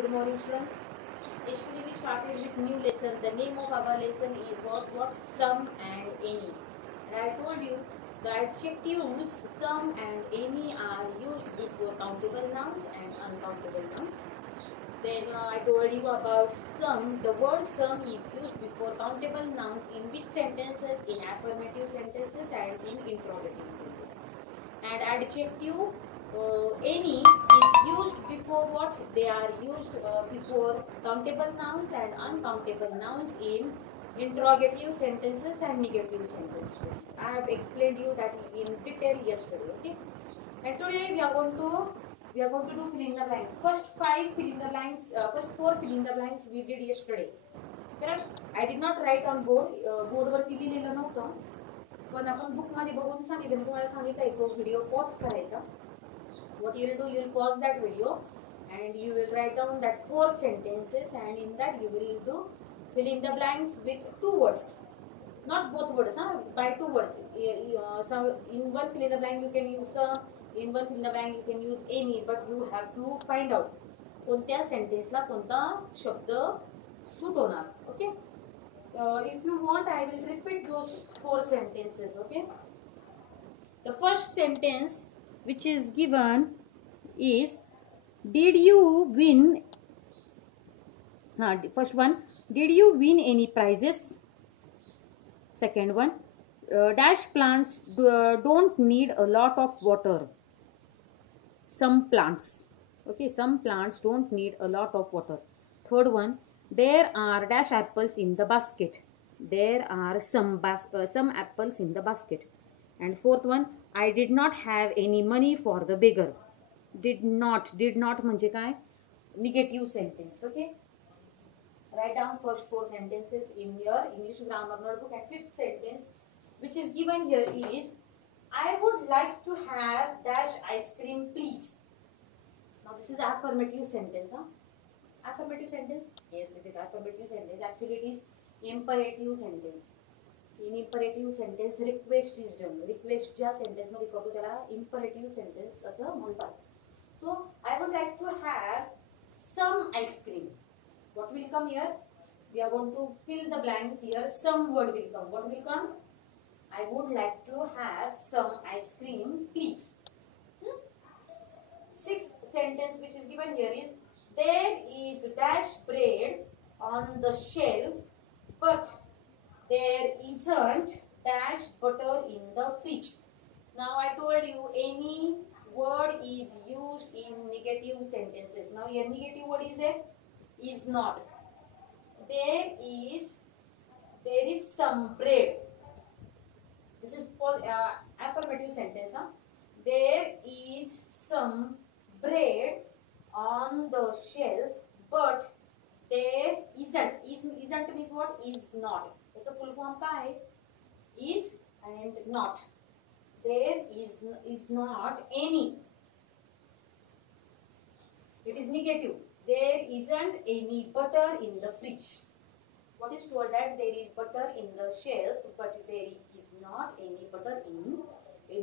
Good morning, students. Yesterday we started with new lesson. The name of our lesson was what? Some and any. And I told you the adjectives some and any are used before countable nouns and uncountable nouns. Then I told you about some. The word some is used before countable nouns in which sentences? In affirmative sentences and in interrogative sentences. And adjective any is used before what? They are used before countable nouns and uncountable nouns in interrogative sentences and negative sentences. I have explained you that in detail yesterday. Okay, and today we are going to do fill in the blanks. First four fill in the blanks we did yesterday. Correct? I did not write on board. बोर्डवरती लिहिलेलं नव्हतं, पण आपण book मध्ये बघून सांगितलं. तुम्हाला सांगितलं तो व्हिडिओ पॉज करायचा. What you will do, you will pause that video and you will write down that 4 sentences, and in that you will do fill in the blanks with 2 words, not both words, by 2 words. So in one fill in the blank you can use in one fill in the blank you can use any, but you have to find out कोणत्या सेंटेन्सला कोणता शब्द suit होणार. Okay, if you want I will repeat those 4 sentences. Okay, the first sentence which is given is, did you win? First one, did you win any prizes? Second one, dash plants don't need a lot of water. Some plants, okay, some plants don't need a lot of water. Third one, there are dash apples in the basket. There are some apples in the basket. And fourth one, I did not have any money for the beggar. Did not म्हणजे काय? Negative sentence. Okay, write down first 4 sentences in your English grammar notebook. And fifth sentence which is given here is, I would like to have dash ice cream please. Now this is affirmative sentence. Affirmative sentence? Yes, it is affirmative sentence. Actually it is imperative sentence. In imperative sentence request is done. Request ज्या sentence मध्ये करतो त्याला imperative sentence असं म्हणतात. So I would like to have some ice cream. What will come here? We are going to fill the blanks here. Some word will come. What will come? I would like to have some ice cream please. Sixth sentence which is given here is, there is dash bread on the shelf but there isn't dash butter in the fridge. Now I told you any word is used in negative sentences. Now here negative word is there? Is not. There is some bread. This is affirmative sentence. There is some bread on the shelf but there isn't. Isn't means what? Is not. त्याचा full form काय आहे? Is and not. There is not any. It is negative. There isn't any butter in the fridge. What is told that there is butter in the shelf but there is not any butter in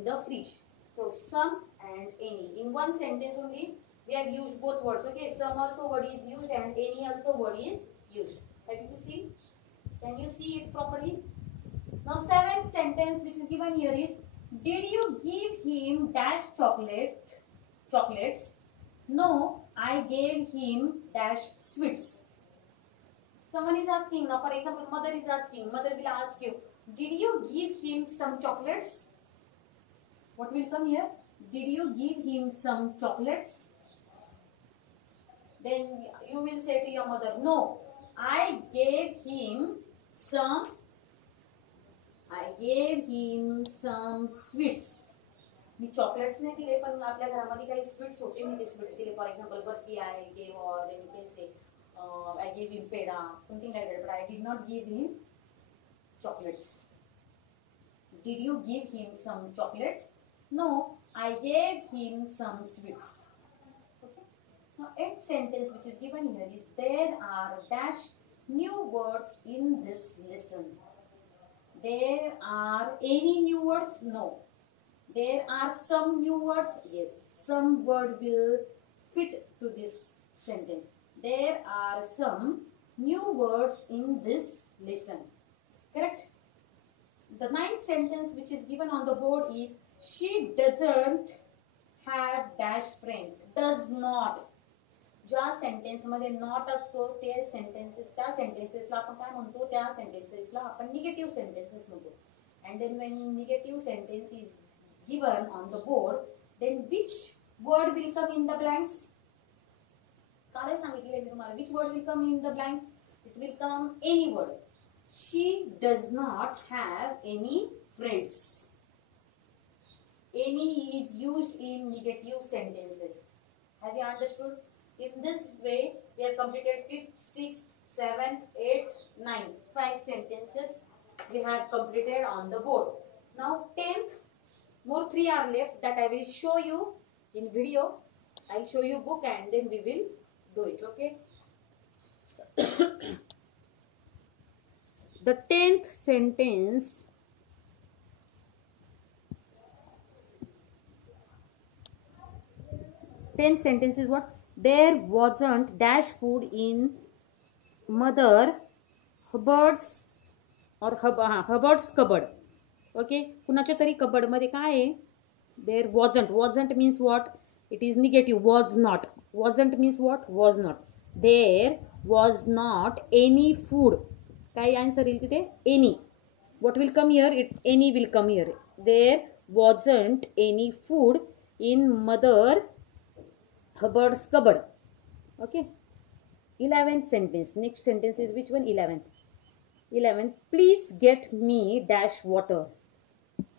the fridge. So some and any in one sentence only we have used both words. Okay, some also word is used and any also word is used. Have you seen? Can you see it properly? Now seventh sentence which is given here is, did you give him dash chocolates? No, I gave him dash sweets. Someone is asking, now for example mother is asking, mother will ask you, did you give him some chocolates? What will come here? Did you give him some chocolates? Then you will say to your mother, no, I gave him some sweets. Me chocolates नाही दिले पण आपल्या घरामध्ये काही sweets होते, मी ते sweets दिले. For example barfi I gave, or then you can say I gave him peda, something like that, but I did not give him chocolates. Did you give him some chocolates? No, I gave him some sweets. Okay, now eighth sentence which is given here is, there are dash new words in this lesson. There are any new words? No. There are some new words? Yes. Some word will fit to this sentence. there are some new words in this lesson. Correct? The ninth sentence which is given on the board is she doesn't have dash friends. Does not. ज्या sentence मध्ये not असतो ते sentences, त्या सेंटेन्सेसला आपण काय म्हणतो, त्या सेंटेन्सेसला आपण निगेटिव्ह सेंटेन्सेस म्हणतो. And then when negative sentence is given on the board, then which word will come in the blanks? काल सांगितले मी तुम्हाला, which word will come in the blanks? It will come any word. She does not have any friends. Any is used in negative sentences. Have you understood? In this way, we have completed 5th, 6th, 7th, 8th, 9th. 5 sentences we have completed on the board. Now 10th, more 3 are left that I will show you in video. I'll show you book and then we will do it. Okay. The 10th sentence. 10th sentence is what? There wasn't dash food in Mother Hubbard's or Hubbard's cupboard. Okay, कुणाच्या तरी cupboard मध्ये काय आहे? There wasn't. Wasn't means what? It is negative. Was not. Wasn't means what? Was not. There was not any food. काय answer येईल तिथे? Any. What will come here? Any will come here. There wasn't any food in Mother Hubbard's cupboard. Okay. 11th sentence. Next sentence is which one? 11th. 11th. Please get me dash water.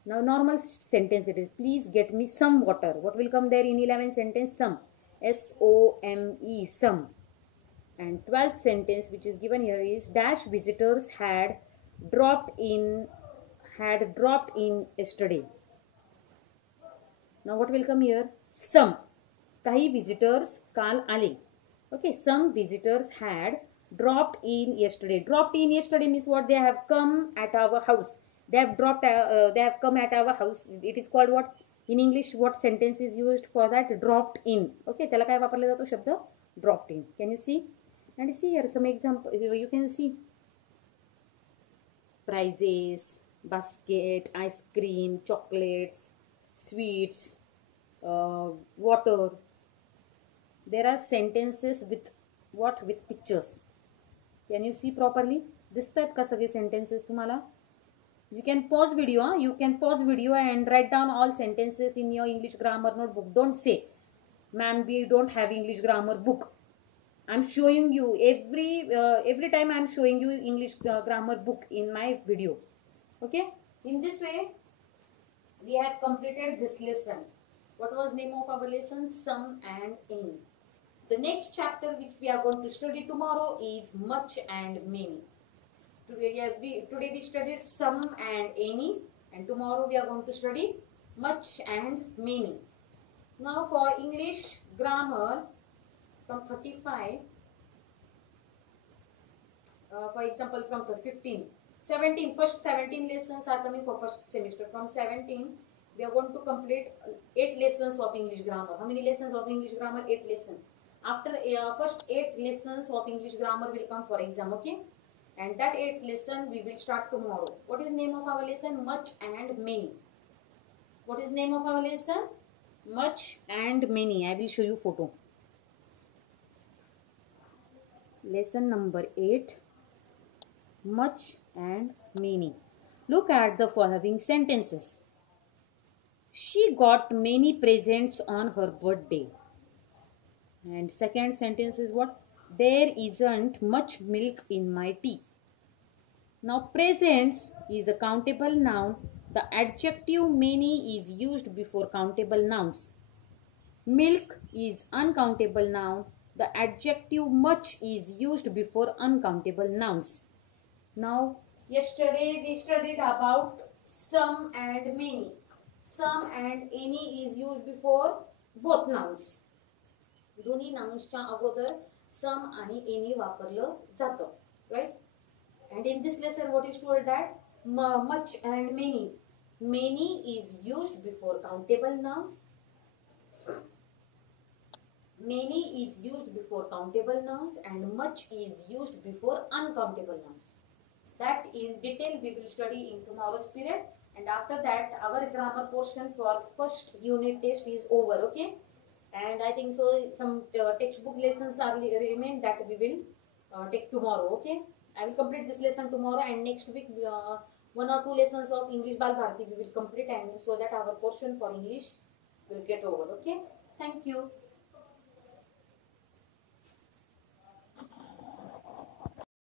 Now normal sentence it is. Please get me some water. What will come there in 11th sentence? Some. S-O-M-E. Some. And 12th sentence which is given here is dash visitors had dropped in yesterday. Now what will come here? Some. काही visitors काल आले. Okay, some visitors had dropped in yesterday. Dropped in yesterday means what? They have come at our house. They have dropped. They have come at our house. It is called what? In English, what sentence is used for that? Dropped in. Okay, त्याला काय वापरला जातो शब्द? Dropped in. Can you see? And see here some example. You can see prizes, basket, ice cream, chocolates, sweets, water. There are sentences with what? With pictures. Can you see properly? दिसतात का सगळे sentences तुम्हाला? You can pause video. You can pause video and write down all sentences in your English grammar notebook. Don't say, "Ma'am, we don't have English grammar book." I'm showing you every time I'm showing you English grammar book in my video. Okay? In this way, we have completed this lesson. What was name of our lesson? Some and any. The next chapter which we are going to study tomorrow is much and many. Today we studied some and any, and tomorrow we are going to study much and many. Now for English grammar from 35, for example from 15, 17, first 17 lessons are coming for first semester. From 17 we are going to complete 8 lessons of English grammar. How many lessons of English grammar? 8 lessons. After first 8 lessons of English grammar will come for exam. Okay, and that 8th lesson we will start tomorrow. What is name of our lesson? Much and many. What is name of our lesson? Much and many. I will show you photo. Lesson number 8, much and many. Look at the following sentences. She got many presents on her birthday. And second sentence is what? There isn't much milk in my tea. Now presents is a countable noun. The adjective many is used before countable nouns. Milk is uncountable noun. The adjective much is used before uncountable nouns. Now yesterday we studied about some and many. Some and any is used before both nouns. दोन्ही नाउन्सच्या अगोदर सम आणि any वापरलं जातं, right? And in this lesson what is told that much and many is used before countable nouns. Many is used before countable nouns and much is used before uncountable nouns. That in detail we will study in tomorrow's period, and after that our grammar portion for first unit test is over. Okay, and I think so some textbook lessons are remain that we will take tomorrow. Okay, I will complete this lesson tomorrow, and next week one or two lessons of English Bal Bharati we will complete, and so that our portion for English will get over. Okay, thank you.